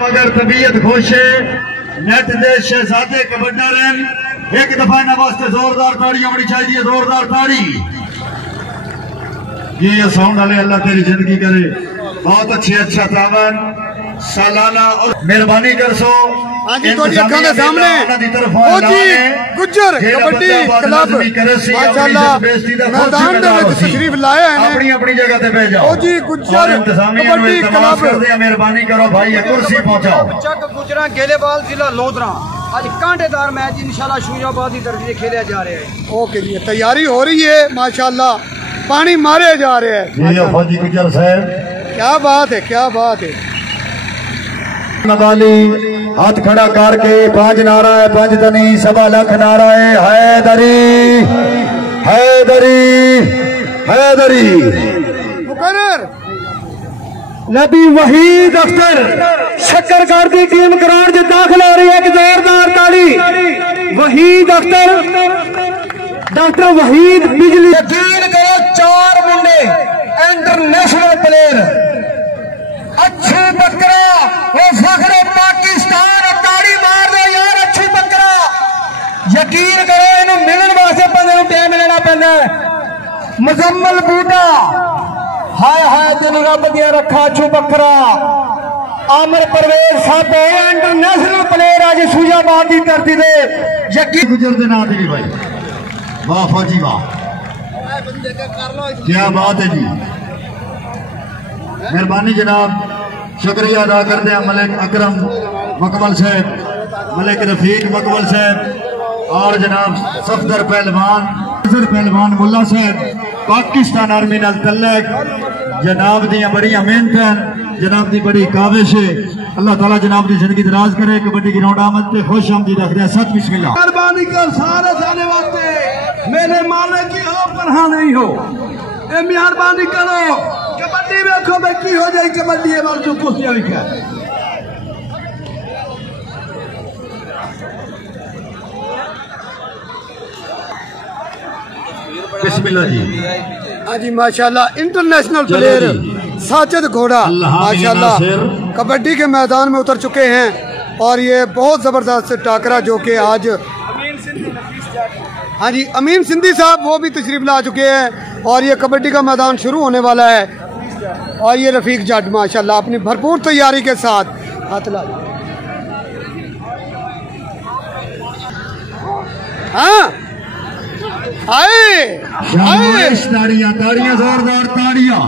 मगर तबीयत खुश है। नेट दे शहजादे कबड्डा रन एक दफा इन्होंने वास्ते जोरदार ताड़ियां होनी चाहिए, जोरदार ताड़ी। ये साउंड वाले अल्लाह तेरी जिंदगी करे, बहुत अच्छे अच्छा तावन सालाना और मेहरबानी कर सो। हाँ जी, थोड़ी अखा के सामने गुज्जर कबड्डी क्लब माशाल्लाह मैदान दे विच तशरीफ लाए हैं अपनी अपनी जगह पे भेज जाओ जी। गुज्जर कबड्डी क्लब मेहरबानी करो भाई, कुर्सी पहुंचाओ। गुजरा गेलेवाल जिला लोधरा आज कांटेदार मैच इंशाल्लाह शुजाबाद की तरफ से खेला जा रहा है। ओके जी, तैयारी हो रही है माशाल्लाह, पानी मारे जा रहे हैं। फौजी गुज्जर साहब क्या बात है, क्या बात है। मवाली हाथ खड़ा करके 5 नारा है, 5 तनी 1.25 लाख नारा है। हैदरी हैदरी हैदरी मुकर्रर नबी वहीद अख्तर शक्करगढ़ की टीम ग्राउंड से दाखिल हो रही है। एक जोरदार ताली वहीद अख्तर, डॉक्टर वहीद बिजली। यकीन करो 4 मुंडे इंटरनेशनल प्लेयर, अच्छू बकरा वो फखरे पाकिस्तान, ताड़ी मार दो यार अच्छू बकरा। यकीन करो इन्हें मिलने वास्ते बंदे टाइम लेना पैंदा है। मुजम्मल बूटा हाय हाय तेन रब दिया रखा अच्छू बकरा। आमिर परवेज साहब इंटरनेशनल प्लेयर आज शुजाबाद की धरती से। यकीन गुजर दे ना दी भाई, वाह फौजी वाह, क्या बात है जी। मेहरबानी जनाब, शुक्रिया अदा करते हैं मलिक अकरम मकबल साहब, मलिक रफीक मकबल साहब और जनाब सफदर पहलवान मुल्ला साहब पाकिस्तान आर्मी नाल तल्लक। जनाब दी बड़ी मेहनत, जनाब दी बड़ी काविश है। अल्लाह ताला जनाब की जिंदगी दराज करे। कबड्डी ग्राउंड आमद ते खुश आमदीद रखते हैं। सच बिस्मिल्लाह। मेहरबानी कर सारे जाने वास्ते मेरे मालिक की हो पढ़ा नहीं हो, ये मेहरबानी करो। कबड्डी देखो भाई की हो जाए, कबड्डी है मार जो कुर्सियां लिखा बिस्मिल्लाह जी। हाँ जी माशाल्लाह, इंटरनेशनल प्लेयर साजिद घोड़ा माशाल्लाह कबड्डी के मैदान में उतर चुके हैं और ये बहुत ज़बरदस्त टाकरा जो कि आज हाँ जी अमीन सिंधी साहब वो भी तशरीफ ला चुके हैं और ये कबड्डी का मैदान शुरू होने वाला है। और ये रफीक जट माशाल्लाह अपनी भरपूर तैयारी के साथ हाथ ला। हाँ आए ताड़ियां ताड़ियां जोरदार ताड़ियां।